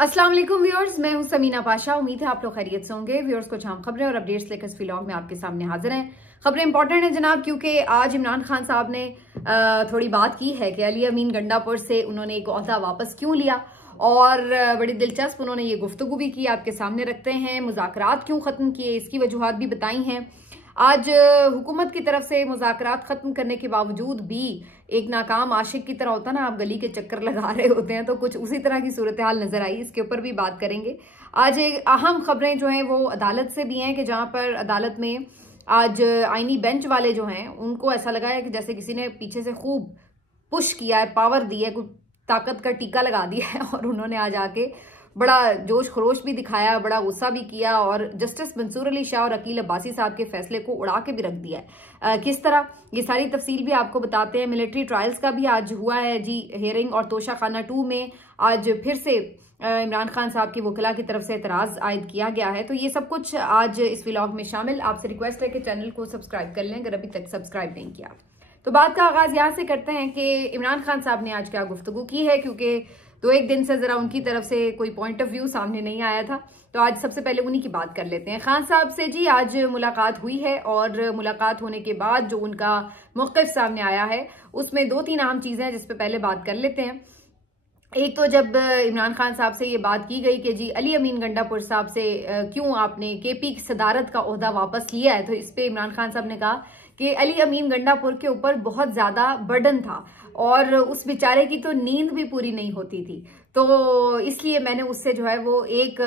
अस्सलाम वालेकुम व्यूअर्स, मैं हूं समीना पाशा। उम्मीद है आप लोग खैरियत से होंगे। व्यूअर्स, कुछ अहम खबरें और अपडेट्स लेकर इस व्लॉग में आपके सामने हाजिर हैं। खबरें इंपॉर्टेंट है जनाब, क्योंकि आज इमरान खान साहब ने थोड़ी बात की है कि अली अमीन गंडापुर से उन्होंने एक ओहदा वापस क्यों लिया, और बड़ी दिलचस्प उन्होंने ये गुफ्तगू भी की, आपके सामने रखते हैं। मुज़ाकरात क्यों खत्म किए, इसकी वजूहात भी बताई हैं। आज हुकूमत की तरफ से मुज़ाकरात खत्म करने के बावजूद भी एक नाकाम आशिक की तरह होता ना, आप गली के चक्कर लगा रहे होते हैं, तो कुछ उसी तरह की सूरत हाल नजर आई। इसके ऊपर भी बात करेंगे। आज एक अहम खबरें जो हैं वो अदालत से भी हैं कि जहां पर अदालत में आज आईनी बेंच वाले जो हैं उनको ऐसा लगा है कि जैसे किसी ने पीछे से खूब पुश किया है, पावर दी है, कुछ ताकत का टीका लगा दिया है, और उन्होंने आज आके बड़ा जोश खरोश भी दिखाया, बड़ा गुस्सा भी किया, और जस्टिस मंसूर अली शाह और अकील अब्बासी साहब के फैसले को उड़ा के भी रख दिया है। किस तरह, ये सारी तफसील भी आपको बताते हैं। मिलिट्री ट्रायल्स का भी आज हुआ है जी हियरिंग, और तोशा खाना 2 में आज फिर से इमरान खान साहब की वकला की तरफ से एतराज आयद किया गया है। तो ये सब कुछ आज इस व्लॉग में शामिल। आपसे रिक्वेस्ट है कि चैनल को सब्सक्राइब कर लें अगर अभी तक सब्सक्राइब नहीं किया। तो बात का आगाज यहाँ से करते हैं कि इमरान खान साहब ने आज क्या गुफ्तगू की है, क्योंकि 2-1 दिन से जरा उनकी तरफ से कोई पॉइंट ऑफ व्यू सामने नहीं आया था। तो आज सबसे पहले उन्हीं की बात कर लेते हैं। खान साहब से जी आज मुलाकात हुई है, और मुलाकात होने के बाद जो उनका मौक़िफ़ सामने आया है उसमें 2-3 अहम चीजें हैं जिस पे पहले बात कर लेते हैं। एक तो जब इमरान खान साहब से ये बात की गई कि जी अली अमीन गंडापुर साहब से क्यों आपने केपी की सदारत का ओहदा वापस लिया है, तो इस पे इमरान खान साहब ने कहा कि अली अमीन गंडापुर के ऊपर बहुत ज्यादा बर्डन था और उस बेचारे की तो नींद भी पूरी नहीं होती थी, तो इसलिए मैंने उससे जो है वो एक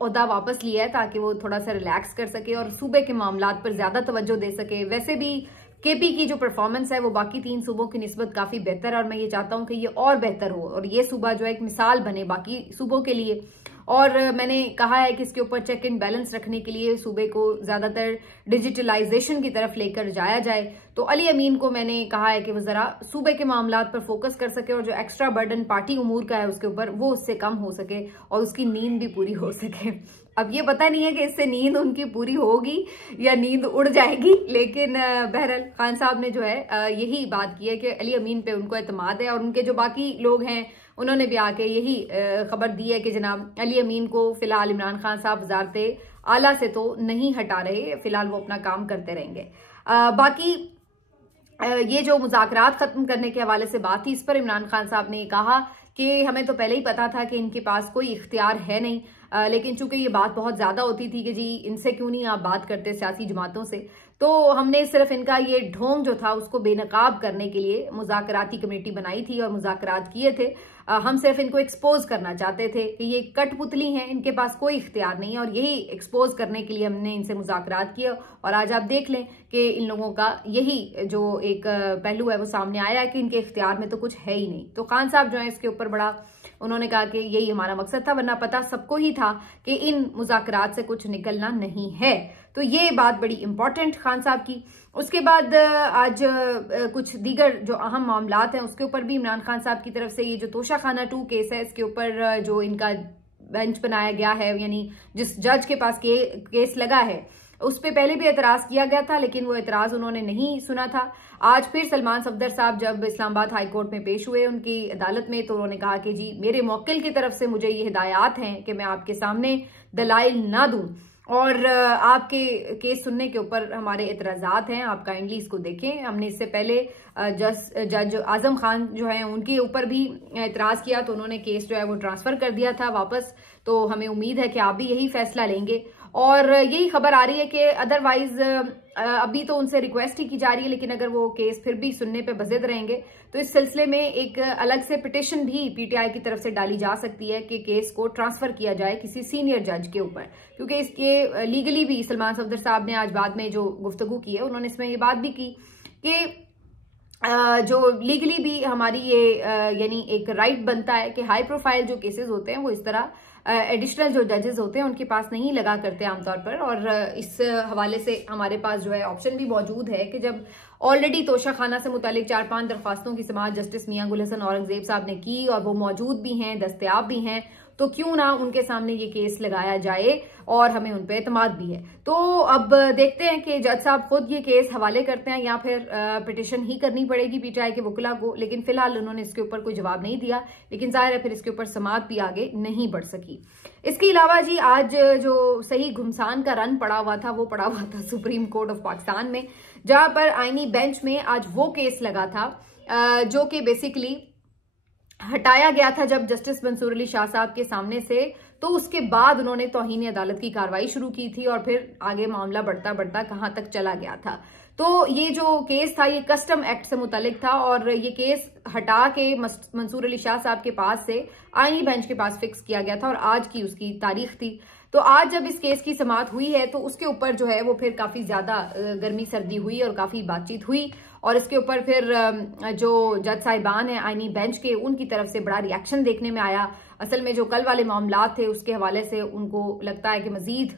ओहदा वापस लिया है ताकि वो थोड़ा सा रिलैक्स कर सके और सूबे के मामलात पर ज्यादा तवज्जो दे सके। वैसे भी केपी की जो परफॉर्मेंस है वो बाकी 3 सूबों की निस्बत काफी बेहतर है, और मैं ये चाहता हूं कि ये और बेहतर हो और ये सूबा जो है एक मिसाल बने बाकी सूबों के लिए। और मैंने कहा है कि इसके ऊपर चेक एंड बैलेंस रखने के लिए सूबे को ज्यादातर डिजिटलाइजेशन की तरफ लेकर जाया जाए। तो अली अमीन को मैंने कहा है कि वो जरा सूबे के मामलात पर फोकस कर सके, और जो एक्स्ट्रा बर्डन पार्टी उमूर का है उसके ऊपर वो उससे कम हो सके और उसकी नींद भी पूरी हो सके। अब ये पता नहीं है कि इससे नींद उनकी पूरी होगी या नींद उड़ जाएगी, लेकिन बहरहाल खान साहब ने जो है यही बात की है कि अली अमीन पे उनको एतमाद है, और उनके जो बाकी लोग हैं उन्होंने भी आके यही खबर दी है कि जनाब अली अमीन को फिलहाल इमरान खान साहब वज़ारत आला से तो नहीं हटा रहे, फिलहाल वो अपना काम करते रहेंगे। बाकी ये जो मुज़ाकरात खत्म करने के हवाले से बात थी, इस पर इमरान खान साहब ने कहा कि हमें तो पहले ही पता था कि इनके पास कोई इख्तियार है नहीं, लेकिन चूंकि ये बात बहुत ज्यादा होती थी कि जी इनसे क्यों नहीं आप बात करते सियासी जमातों से, तो हमने सिर्फ इनका ये ढोंग जो था उसको बेनकाब करने के लिए मुज़ाकराती कमेटी बनाई थी और मुज़ाकरात किए थे। हम सिर्फ इनको एक्सपोज करना चाहते थे कि ये कठपुतली हैं, इनके पास कोई इख्तियार नहीं है, और यही एक्सपोज करने के लिए हमने इनसे मुज़ाकरात किए। और आज आप देख लें कि इन लोगों का यही जो एक पहलू है वो सामने आया है कि इनके इख्तियार में तो कुछ है ही नहीं। तो खान साहब जो है इसके ऊपर बड़ा उन्होंने कहा कि यही हमारा मकसद था, वरना पता सबको ही था कि इन मुज़ाकरात से कुछ निकलना नहीं है। तो ये बात बड़ी इंपॉर्टेंट खान साहब की। उसके बाद आज कुछ दीगर जो अहम मामलात हैं उसके ऊपर भी इमरान खान साहब की तरफ से ये जो तोशा खाना 2 केस है इसके ऊपर जो इनका बेंच बनाया गया है, यानी जिस जज के पास केस लगा है उस पर पहले भी एतराज किया गया था, लेकिन वो एतराज उन्होंने नहीं सुना था। आज फिर सलमान सफदर साहब जब इस्लामाबाद हाई कोर्ट में पेश हुए उनकी अदालत में, तो उन्होंने कहा कि जी मेरे मौक्किल की तरफ से मुझे ये हिदायत हैं कि मैं आपके सामने दलाइल ना दूं, और आपके केस सुनने के ऊपर हमारे एतराजात हैं, आप काइंडली इसको देखें। हमने इससे पहले जज आजम खान जो है उनके ऊपर भी एतराज किया, तो उन्होंने केस जो है वो ट्रांसफर कर दिया था वापस। तो हमें उम्मीद है कि आप भी यही फैसला लेंगे, और यही खबर आ रही है कि अदरवाइज अभी तो उनसे रिक्वेस्ट ही की जा रही है, लेकिन अगर वो केस फिर भी सुनने पे बज़िद रहेंगे तो इस सिलसिले में एक अलग से पिटिशन भी पीटीआई की तरफ से डाली जा सकती है कि केस को ट्रांसफर किया जाए किसी सीनियर जज के ऊपर, क्योंकि इसके लीगली भी सलमान सफदर साहब ने आज बाद में जो गुफ्तगू की है उन्होंने इसमें ये बात भी की कि जो लीगली भी हमारी ये यानी एक राइट बनता है कि हाई प्रोफाइल जो केसेस होते हैं वो इस तरह एडिशनल जो जजेस होते हैं उनके पास नहीं लगा करते आमतौर पर, और इस हवाले से हमारे पास जो है ऑप्शन भी मौजूद है कि जब ऑलरेडी तोशा खाना से मुतालिक 4-5 दरख्वास्तों की समाअत जस्टिस मियां गुल हसन औरंगजेब साहब ने की और वो मौजूद भी हैं, दस्तयाब भी हैं, तो क्यों ना उनके सामने ये केस लगाया जाए, और हमें उन पर एतमाद भी है। तो अब देखते हैं कि जज साहब खुद ये केस हवाले करते हैं या फिर पिटिशन ही करनी पड़ेगी पीटीआई के वकीला को, लेकिन फिलहाल उन्होंने इसके ऊपर कोई जवाब नहीं दिया, लेकिन जाहिर है फिर इसके ऊपर समाअत भी आगे नहीं बढ़ सकी। की। इसके अलावा जी आज जो सही घुमसान का रन पड़ा हुआ था वो पड़ा हुआ था सुप्रीम कोर्ट ऑफ पाकिस्तान में, जहां पर आईनी बेंच में आज वो केस लगा था जो कि बेसिकली हटाया गया था जब जस्टिस मंसूर अली शाह साहब के सामने से, तो उसके बाद उन्होंने तौहीन अदालत की कार्रवाई शुरू की थी और फिर आगे मामला बढ़ता बढ़ता कहां तक चला गया था। तो ये जो केस था ये कस्टम एक्ट से मुतालिक था और ये केस हटा के मंसूर अली शाह साहब के पास से आईनी बेंच के पास फिक्स किया गया था और आज की उसकी तारीख थी। तो आज जब इस केस की समाअत हुई है तो उसके ऊपर जो है वो फिर काफी ज्यादा गर्मी सर्दी हुई और काफी बातचीत हुई और इसके ऊपर फिर जो जज साहिबान है आईनी बेंच के, उनकी तरफ से बड़ा रिएक्शन देखने में आया। असल में जो कल वाले मामला थे उसके हवाले से उनको लगता है कि मजीद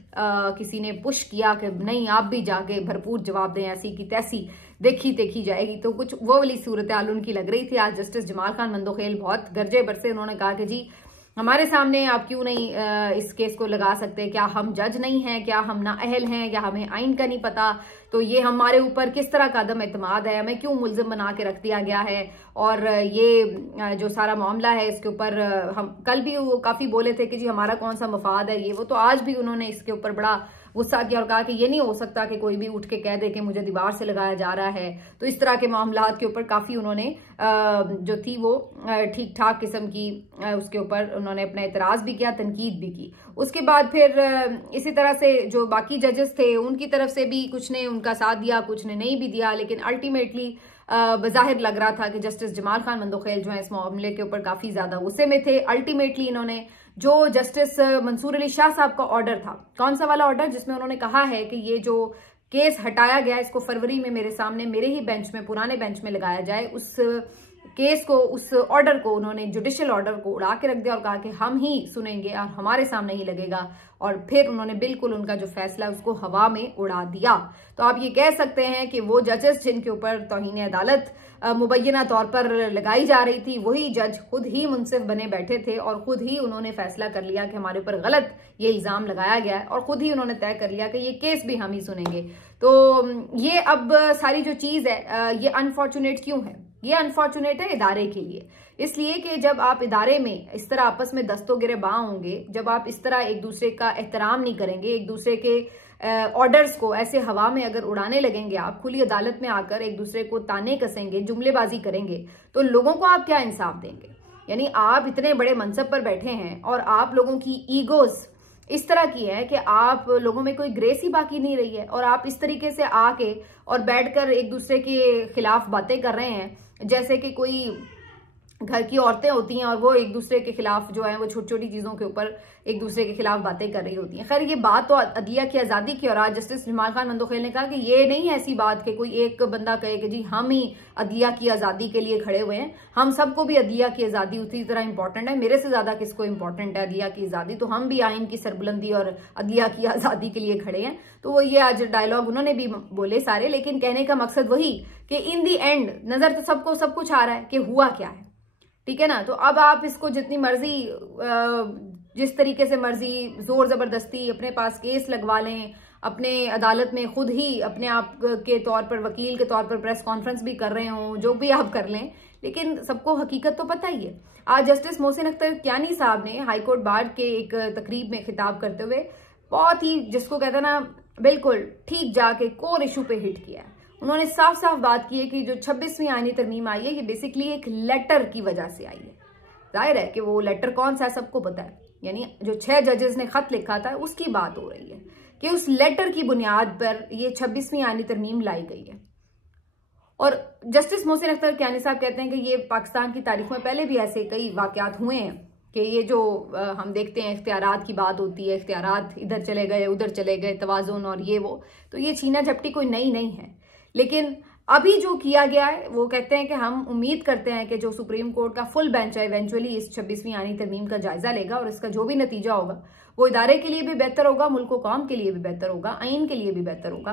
किसी ने पुश किया कि नहीं आप भी जाके भरपूर जवाब दें, ऐसी की तैसी देखी जाएगी। तो कुछ वो वाली सूरत हाल उनकी लग रही थी। आज जस्टिस जमाल खान मंदोखेल बहुत गरजे बरसे उन्होंने कहा कि जी हमारे सामने आप क्यों नहीं इस केस को लगा सकते, क्या हम जज नहीं हैं, क्या हम नाअहल हैं, या हमें आइन का नहीं पता, तो ये हमारे ऊपर किस तरह का अदम एतमाद है, हमें क्यों मुल्जिम बना के रख दिया गया है। और ये जो सारा मामला है इसके ऊपर हम कल भी वो काफी बोले थे कि जी हमारा कौन सा मफाद है ये वो, तो आज भी उन्होंने इसके ऊपर बड़ा गुस्सा किया और कहा कि ये नहीं हो सकता कि कोई भी उठ के कह दे कि मुझे दीवार से लगाया जा रहा है। तो इस तरह के मामलात के ऊपर काफी उन्होंने जो थी वो ठीक ठाक किस्म की उसके ऊपर उन्होंने अपना एतराज भी किया, तनकीद भी की। उसके बाद फिर इसी तरह से जो बाकी जजेस थे उनकी तरफ से भी कुछ ने उनका साथ दिया, कुछ ने नहीं भी दिया, लेकिन अल्टीमेटली बज़ाहिर लग रहा था कि जस्टिस जमाल खान मंदोखेल जो है इस मामले के ऊपर काफी ज्यादा गुस्से में थे। अल्टीमेटली इन्होंने जो जस्टिस मंसूर अली शाह साहब का ऑर्डर था, कौन सा वाला ऑर्डर जिसमें उन्होंने कहा है कि ये जो केस हटाया गया इसको फरवरी में मेरे सामने मेरे ही बेंच में पुराने बेंच में लगाया जाए, उस केस को उस ऑर्डर को उन्होंने जुडिशियल ऑर्डर को उड़ा के रख दिया और कहा कि हम ही सुनेंगे और हमारे सामने ही लगेगा। और फिर उन्होंने बिल्कुल उनका जो फैसला उसको हवा में उड़ा दिया। तो आप ये कह सकते हैं कि वो जजेस जिनके ऊपर तौहीन अदालत मुबैना तौर पर लगाई जा रही थी वही जज खुद ही मुंसिफ बने बैठे थे और खुद ही उन्होंने फैसला कर लिया कि हमारे ऊपर गलत ये इल्जाम लगाया गया है और खुद ही उन्होंने तय कर लिया कि ये केस भी हम ही सुनेंगे। तो ये अब सारी जो चीज है ये अनफॉर्चुनेट क्यों है? ये अनफॉर्चुनेट है इदारे के लिए, इसलिए कि जब आप इदारे में इस तरह आपस में दस्तों गिरेबां होंगे, जब आप इस तरह एक दूसरे का एहतराम नहीं करेंगे, एक दूसरे के ऑर्डर्स को ऐसे हवा में अगर उड़ाने लगेंगे, आप खुली अदालत में आकर एक दूसरे को ताने कसेंगे, जुमलेबाजी करेंगे, तो लोगों को आप क्या इंसाफ देंगे? यानी आप इतने बड़े मनसब पर बैठे हैं और आप लोगों की ईगोज इस तरह की है कि आप लोगों में कोई ग्रेस ही बाकी नहीं रही है और आप इस तरीके से आके और बैठकर एक दूसरे के खिलाफ बातें कर रहे हैं जैसे कि कोई घर की औरतें होती हैं और वो एक दूसरे के खिलाफ जो है वो छोटी छोटी चीजों के ऊपर एक दूसरे के खिलाफ बातें कर रही होती हैं। खैर ये बात तो अदलिया की आजादी की, और आज जस्टिस जमाल खान मंदोखेल ने कहा कि ये नहीं है ऐसी बात कि कोई एक बंदा कहे कि जी हम ही अदलिया की आजादी के लिए खड़े हुए हैं, हम सबको भी अदलिया की आजादी उसी तरह इंपॉर्टेंट है, मेरे से ज्यादा किसको इंपॉर्टेंट है अदलिया की आजादी, तो हम भी आइन की सरबुलंदी और अदलिया की आजादी के लिए खड़े हैं। तो वो ये आज डायलॉग उन्होंने भी बोले सारे, लेकिन कहने का मकसद वही कि इन दी एंड नजर तो सबको सब कुछ आ रहा है कि हुआ क्या है, ठीक है ना। तो अब आप इसको जितनी मर्जी जिस तरीके से मर्जी जोर जबरदस्ती अपने पास केस लगवा लें, अपने अदालत में खुद ही अपने आप के तौर पर वकील के तौर पर प्रेस कॉन्फ्रेंस भी कर रहे हों, जो भी आप कर लें, लेकिन सबको हकीकत तो पता ही है। आज जस्टिस मोहसिन अख्तर कियानी साहब ने हाईकोर्ट बार के एक तकरीब में खिताब करते हुए बहुत ही, जिसको कहते हैं ना, बिल्कुल ठीक जाके कोर इशू पे हिट किया है। उन्होंने साफ साफ बात की है कि जो 26वीं आईनी तरमीम आई है ये बेसिकली एक लेटर की वजह से आई है। जाहिर है कि वो लेटर कौन सा है सबको पता है, यानी जो 6 जजेस ने खत लिखा था उसकी बात हो रही है कि उस लेटर की बुनियाद पर ये 26वीं आईनी तरमीम लाई गई है। और जस्टिस मोहसिन अख्तर कियानी साहब कहते हैं कि ये पाकिस्तान की तारीख में पहले भी ऐसे कई वाकयात हुए हैं कि ये जो हम देखते हैं इख्तियारात की बात होती है, इख्तियारात इधर चले गए उधर चले गए, तवाज़ुन और ये वो, तो ये छीना झपटी कोई नई नहीं है। लेकिन अभी जो किया गया है वो कहते हैं कि हम उम्मीद करते हैं कि जो सुप्रीम कोर्ट का फुल बेंच है इवेंचुअली इस 26वीं आईनी तरमीम का जायजा लेगा और इसका जो भी नतीजा होगा वो इदारे के लिए भी बेहतर होगा, मुल्क व कौम के लिए भी बेहतर होगा, आइन के लिए भी बेहतर होगा।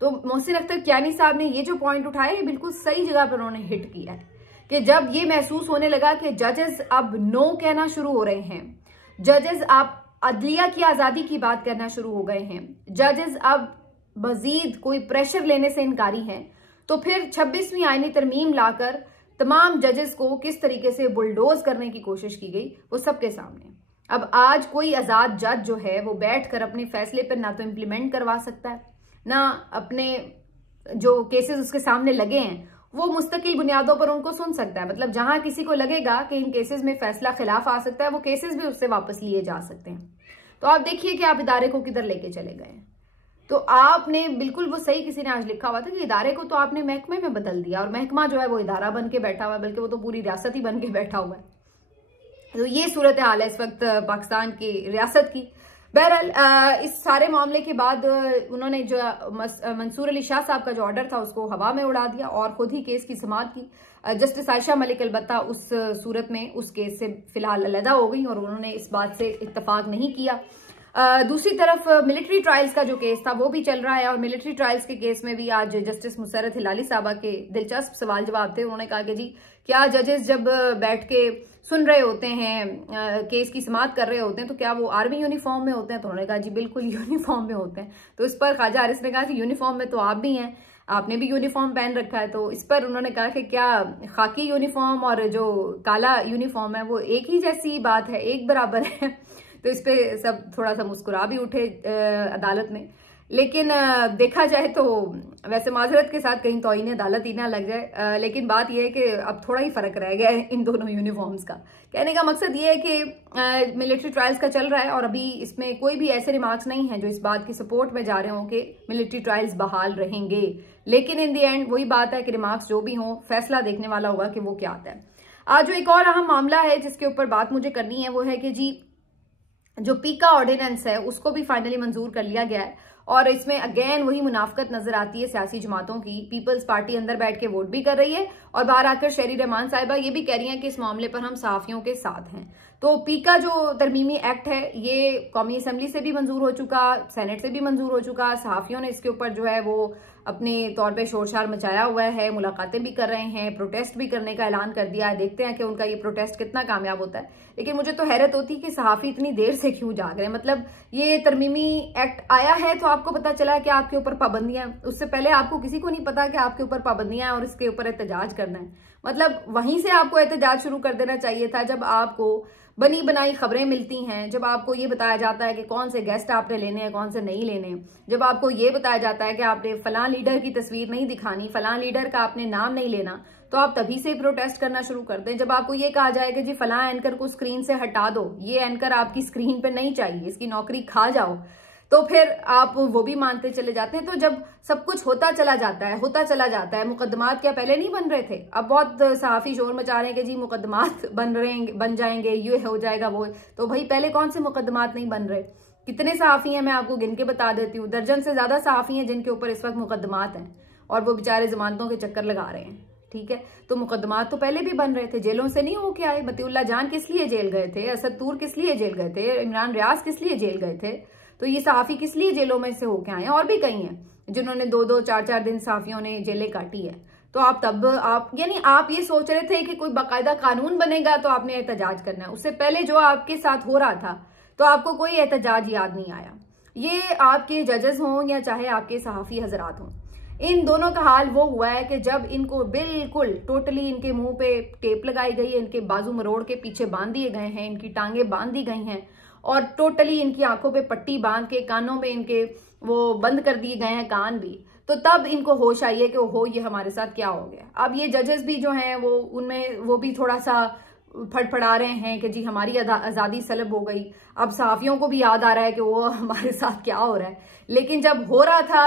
तो मोहसिन अख्तर कियानी साहब ने ये जो पॉइंट उठाया ये बिल्कुल सही जगह पर उन्होंने हिट किया है कि जब ये महसूस होने लगा कि जजेस अब नो कहना शुरू हो रहे हैं, जजेस अब अदलिया की आजादी की बात करना शुरू हो गए हैं, जजेस अब मजीद कोई प्रेशर लेने से इनकारी हैं, तो फिर 26वीं आईनी तरमीम लाकर तमाम जजेस को किस तरीके से बुलडोज करने की कोशिश की गई वो सबके सामने। अब आज कोई आजाद जज जो है वो बैठकर अपने फैसले पर ना तो इम्प्लीमेंट करवा सकता है, ना अपने जो केसेस उसके सामने लगे हैं वो मुस्तकिल बुनियादों पर उनको सुन सकता है। मतलब जहां किसी को लगेगा कि इन केसेस में फैसला खिलाफ आ सकता है, वो केसेस भी उससे वापस लिए जा सकते हैं। तो आप देखिए कि आप इदारे को किधर लेके चले गए। तो आपने बिल्कुल वो सही, किसी ने आज लिखा हुआ था कि इदारे को तो आपने महकमे में बदल दिया, और महकमा जो है वो इदारा बन के बैठा हुआ है, बल्कि वो तो पूरी रियासत ही बन के बैठा हुआ है। तो ये सूरत हाल है इस वक्त पाकिस्तान की रियासत की। बहरहाल इस सारे मामले के बाद उन्होंने जो मंसूर अली शाह साहब का जो ऑर्डर था उसको हवा में उड़ा दिया और खुद ही केस की समाअत की। जस्टिस आयशा मलिक अलबत्ता उस सूरत में उस केस से फिलहाल अलहदा हो गई और उन्होंने इस बात से इत्तफाक नहीं किया। दूसरी तरफ मिलिट्री ट्रायल्स का जो केस था वो भी चल रहा है, और मिलिट्री ट्रायल्स के केस में भी आज जस्टिस मुसर्रत हिलाली साहबा के दिलचस्प सवाल जवाब थे। उन्होंने कहा कि जी क्या जजेस जब बैठ के सुन रहे होते हैं, केस की समाअत कर रहे होते हैं, तो क्या वो आर्मी यूनिफॉर्म में होते हैं? तो उन्होंने कहा जी बिल्कुल यूनिफॉर्म में होते हैं। तो इस पर ख्वाजा हारिस ने कहा कि यूनिफॉर्म में तो आप भी हैं, आपने भी यूनिफॉर्म पहन रखा है। तो इस पर उन्होंने कहा कि क्या खाकी यूनिफॉर्म और जो काला यूनिफॉर्म है वो एक ही जैसी बात है, एक बराबर है? तो इस पे सब थोड़ा सा मुस्कुरा भी उठे अदालत में। लेकिन देखा जाए तो वैसे माजरत के साथ कहीं तौहीन अदालत ही ना लग जाए, लेकिन बात यह है कि अब थोड़ा ही फर्क रह गया है इन दोनों यूनिफॉर्म्स का। कहने का मकसद ये है कि मिलिट्री ट्रायल्स का चल रहा है और अभी इसमें कोई भी ऐसे रिमार्क्स नहीं है जो इस बात की सपोर्ट में जा रहे हों कि मिलिट्री ट्रायल्स बहाल रहेंगे। लेकिन इन दी एंड वही बात है कि रिमार्क्स जो भी हों, फैसला देखने वाला होगा कि वो क्या आता है। आज जो एक और अहम मामला है जिसके ऊपर बात मुझे करनी है वो है कि जी जो पीका ऑर्डिनेंस है उसको भी फाइनली मंजूर कर लिया गया है, और इसमें अगेन वही मुनाफकत नजर आती है सियासी जमातों की। पीपल्स पार्टी अंदर बैठ के वोट भी कर रही है और बाहर आकर शहरी रहमान साहिबा ये भी कह रही हैं कि इस मामले पर हम सहाफियों के साथ हैं। तो पीका जो तरमीमी एक्ट है ये कौमी असम्बली से भी मंजूर हो चुका, सेनेट से भी मंजूर हो चुका। सहाफियों ने इसके ऊपर जो है वो अपने तौर पे शोरशार मचाया हुआ है, मुलाकातें भी कर रहे हैं, प्रोटेस्ट भी करने का ऐलान कर दिया है। देखते हैं कि उनका ये प्रोटेस्ट कितना कामयाब होता है। लेकिन मुझे तो हैरत होती है कि सहाफी इतनी देर से क्यों जाग रहे हैं। मतलब ये तरमीमी एक्ट आया है तो आपको पता चला कि आपके ऊपर पाबंदियां, उससे पहले आपको किसी को नहीं पता कि आपके ऊपर पाबंदियां हैं और इसके ऊपर एहतजाज करना है। मतलब वहीं से आपको एहतजाज शुरू कर देना चाहिए था, जब आपको बनी बनाई खबरें मिलती हैं, जब आपको ये बताया जाता है कि कौन से गेस्ट आपने लेने हैं, कौन से नहीं लेने, जब आपको ये बताया जाता है कि आपने फलां लीडर की तस्वीर नहीं दिखानी, फलां लीडर का आपने नाम नहीं लेना, तो आप तभी से प्रोटेस्ट करना शुरू कर दें। जब आपको ये कहा जाए कि जी फलां एंकर को स्क्रीन से हटा दो, ये एंकर आपकी स्क्रीन पे नहीं चाहिए, इसकी नौकरी खा जाओ, तो फिर आप वो भी मानते चले जाते हैं। तो जब सब कुछ होता चला जाता है, मुकदमात क्या पहले नहीं बन रहे थे? अब बहुत सहाफी शोर मचा रहे हैं कि जी मुकदमात बन जाएंगे, ये हो जाएगा वो। तो भाई पहले कौन से मुकदमात नहीं बन रहे? कितने सहाफी हैं मैं आपको गिन के बता देती हूँ, दर्जन से ज्यादा सहाफी हैं जिनके ऊपर इस वक्त मुकदमात हैं और वो बेचारे जमानतों के चक्कर लगा रहे हैं। ठीक है, तो मुकदमात तो पहले भी बन रहे थे, जेलों से नहीं होके आए। मतीउल्लाह जान किस लिए जेल गए थे, असद तूर किस लिए जेल गए थे, इमरान रियाज किस लिए जेल गए थे, तो ये सहाफी किस लिए जेलों में से होके आए हैं। और भी कई हैं जिन्होंने 2-2, 4-4 दिन सहाफियों ने जेलें काटी है। तो आप तब यानी आप ये सोच रहे थे कि कोई बाकायदा कानून बनेगा तो आपने एहतजाज करना है। उससे पहले जो आपके साथ हो रहा था तो आपको कोई एहतजाज याद नहीं आया। ये आपके जजेस हों या चाहे आपके सहाफी हजरात हों, इन दोनों का हाल वो हुआ है कि जब इनको बिल्कुल टोटली इनके मुंह पे टेप लगाई गई है, इनके बाजू मरोड़ के पीछे बांध दिए गए हैं, इनकी टांगे बांध दी गई हैं और टोटली इनकी आंखों पे पट्टी बांध के, कानों में इनके वो बंद कर दिए गए हैं कान भी, तो तब इनको होश आई है कि ओहो ये हमारे साथ क्या हो गया। अब ये जजेस भी जो हैं वो उनमें वो भी थोड़ा सा फड़फड़ा रहे हैं कि जी हमारी आज़ादी सलब हो गई। अब सहाफियों को भी याद आ रहा है कि वो हमारे साथ क्या हो रहा है। लेकिन जब हो रहा था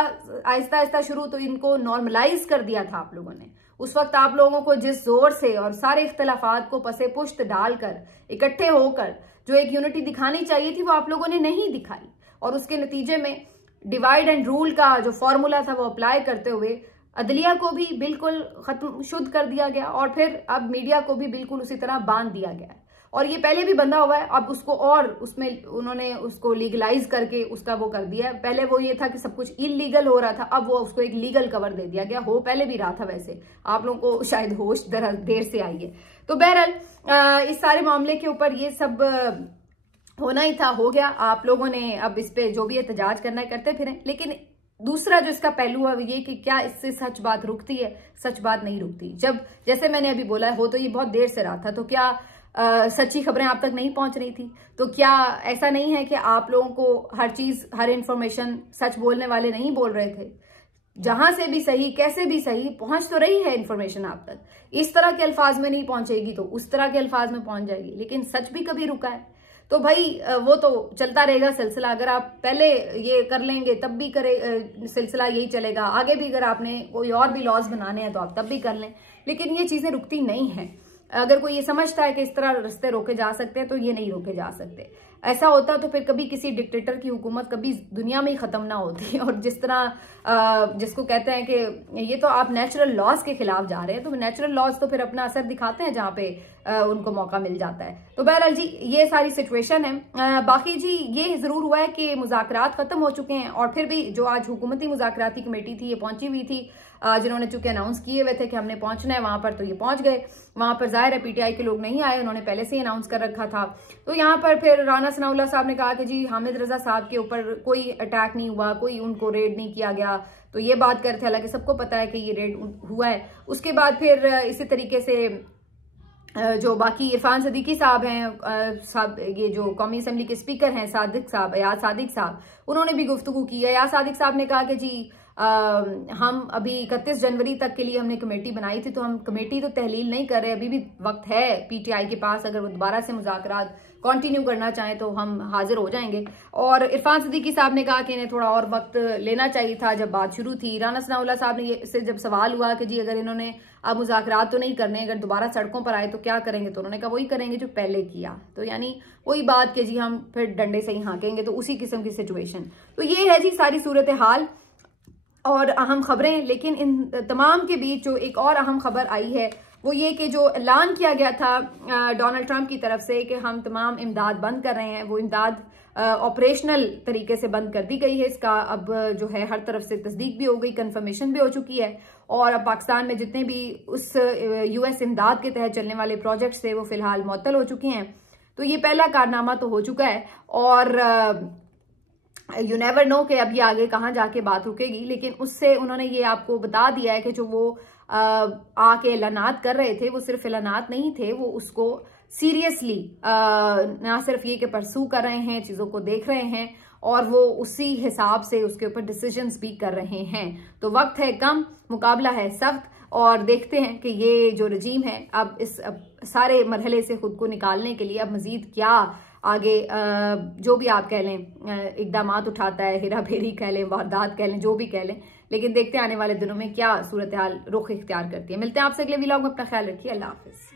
आहिस्ता आहिस्ता शुरू, तो इनको नॉर्मलाइज कर दिया था आप लोगों ने। उस वक्त आप लोगों को जिस जोर से और सारे इख्तलाफात को पसे पुश्त डालकर इकट्ठे होकर जो एक यूनिटी दिखानी चाहिए थी वो आप लोगों ने नहीं दिखाई, और उसके नतीजे में डिवाइड एंड रूल का जो फॉर्मूला था वो अप्लाई करते हुए अदलिया को भी बिल्कुल खत्म शुद्ध कर दिया गया और फिर अब मीडिया को भी बिल्कुल उसी तरह बांध दिया गया है। और ये पहले भी बंधा हुआ है, अब उसको और उसमें उन्होंने उसको लीगलाइज करके उसका वो कर दिया है। पहले वो ये था कि सब कुछ इलीगल हो रहा था, अब वो उसको एक लीगल कवर दे दिया गया। हो पहले भी रहा था, वैसे आप लोगों को शायद होश देर से आई है। तो बहरहाल इस सारे मामले के ऊपर ये सब होना ही था, हो गया। आप लोगों ने अब इस पे जो भी एहतजाज करना है करते फिरें। लेकिन दूसरा जो इसका पहलू है वो ये कि क्या इससे सच बात रुकती है? सच बात नहीं रुकती। जब जैसे मैंने अभी बोला है, हो तो ये बहुत देर से रहा था, तो क्या सच्ची खबरें आप तक नहीं पहुंच रही थी? तो क्या ऐसा नहीं है कि आप लोगों को हर चीज, हर इंफॉर्मेशन सच बोलने वाले नहीं बोल रहे थे? जहां से भी सही, कैसे भी सही, पहुंच तो रही है इंफॉर्मेशन आप तक। इस तरह के अल्फाज में नहीं पहुंचेगी तो उस तरह के अल्फाज में पहुंच जाएगी, लेकिन सच भी कभी रुका है? तो भाई वो तो चलता रहेगा सिलसिला। अगर आप पहले ये कर लेंगे तब भी करे सिलसिला यही चलेगा। आगे भी अगर आपने कोई और भी लॉज बनाने हैं तो आप तब भी कर लें, लेकिन ये चीजें रुकती नहीं हैं। अगर कोई ये समझता है कि इस तरह रास्ते रोके जा सकते हैं तो ये नहीं रोके जा सकते। ऐसा होता तो फिर कभी किसी डिक्टेटर की हुकूमत कभी दुनिया में ही खत्म ना होती। और जिस तरह जिसको कहते हैं कि ये तो आप नेचुरल लॉज के खिलाफ जा रहे हैं, तो नेचुरल लॉज तो फिर अपना असर दिखाते हैं जहां पे उनको मौका मिल जाता है। तो बहरहाल जी ये सारी सिचुएशन है। बाकी जी ये जरूर हुआ है कि मुज़ाकरात खत्म हो चुके हैं, और फिर भी जो आज हुकूमती मुज़ाकराती कमेटी थी ये पहुंची हुई थी, जिन्होंने चूंकि अनाउंस किए हुए थे कि हमने पहुंचना है वहां पर, तो ये पहुंच गए। वहां पर जाहिर है पीटीआई के लोग नहीं आए, उन्होंने पहले से ही अनाउंस कर रखा था। तो यहाँ पर फिर राना सनाउल्लाह साहब ने कहा कि जी हामिद रजा साहब के ऊपर कोई अटैक नहीं हुआ, कोई उनको रेड नहीं किया गया। तो ये बात करते, हालांकि सबको पता है कि ये रेड हुआ है। उसके बाद फिर इसी तरीके से जो बाकी इरफान सदीकी साहब हैं, ये जो कौमी असम्बली के स्पीकर हैं सादिक साहब, अयाज सादिक साहब, उन्होंने भी गुफ्तगू की। अयाज सादिक साहब ने कहा कि जी हम अभी 31 जनवरी तक के लिए हमने कमेटी बनाई थी, तो हम कमेटी तो तहलील नहीं कर रहे, अभी भी वक्त है पीटीआई के पास, अगर वो दोबारा से मुज़ाकरात कंटिन्यू करना चाहें तो हम हाजिर हो जाएंगे। और इरफान सदीकी साहब ने कहा कि इन्हें थोड़ा और वक्त लेना चाहिए था जब बात शुरू थी। राना सनाउल्लाह साहब ने इससे जब सवाल हुआ कि जी अगर इन्होंने अब मुज़ाकरात तो नहीं करने, अगर दोबारा सड़कों पर आए तो क्या करेंगे, तो उन्होंने कहा वही करेंगे जो पहले किया। तो यानी वही बात कि जी हम फिर डंडे से ही हाँकेंगे, तो उसी किस्म की सिचुएशन। तो ये है जी सारी सूरत हाल और अहम खबरें। लेकिन इन तमाम के बीच जो एक और अहम खबर आई है वो ये कि जो ऐलान किया गया था डोनाल्ड ट्रंप की तरफ से कि हम तमाम इमदाद बंद कर रहे हैं, वो इमदाद ऑपरेशनल तरीके से बंद कर दी गई है। इसका अब जो है हर तरफ से तस्दीक भी हो गई, कंफर्मेशन भी हो चुकी है। और अब पाकिस्तान में जितने भी उस यूएस इमदाद के तहत चलने वाले प्रोजेक्ट्स थे वो फिलहाल मुअत्तल हो चुके हैं। तो ये पहला कारनामा तो हो चुका है, और यू नेवर नो कि अब ये आगे कहाँ जाके बात रुकेगी। लेकिन उससे उन्होंने ये आपको बता दिया है कि जो वो आके ऐलानात कर रहे थे वो सिर्फ ऐलानात नहीं थे, वो उसको सीरियसली ना सिर्फ ये कि परसू कर रहे हैं, चीज़ों को देख रहे हैं, और वो उसी हिसाब से उसके ऊपर डिसीजंस भी कर रहे हैं। तो वक्त है कम, मुकाबला है सख्त, और देखते हैं कि ये जो रजीम है अब इस सारे मरहले से खुद को निकालने के लिए अब मजीद क्या आगे जो भी आप कह लें इकदामात उठाता है, हेरा फेरी कह लें, वारदात कह लें, जो भी कह लें। लेकिन देखते हैं आने वाले दिनों में क्या सूरत हाल रुख इख्तियार करती है। मिलते हैं आपसे अगले व्लॉग में, अपना ख्याल रखिए, अल्लाह हाफिज।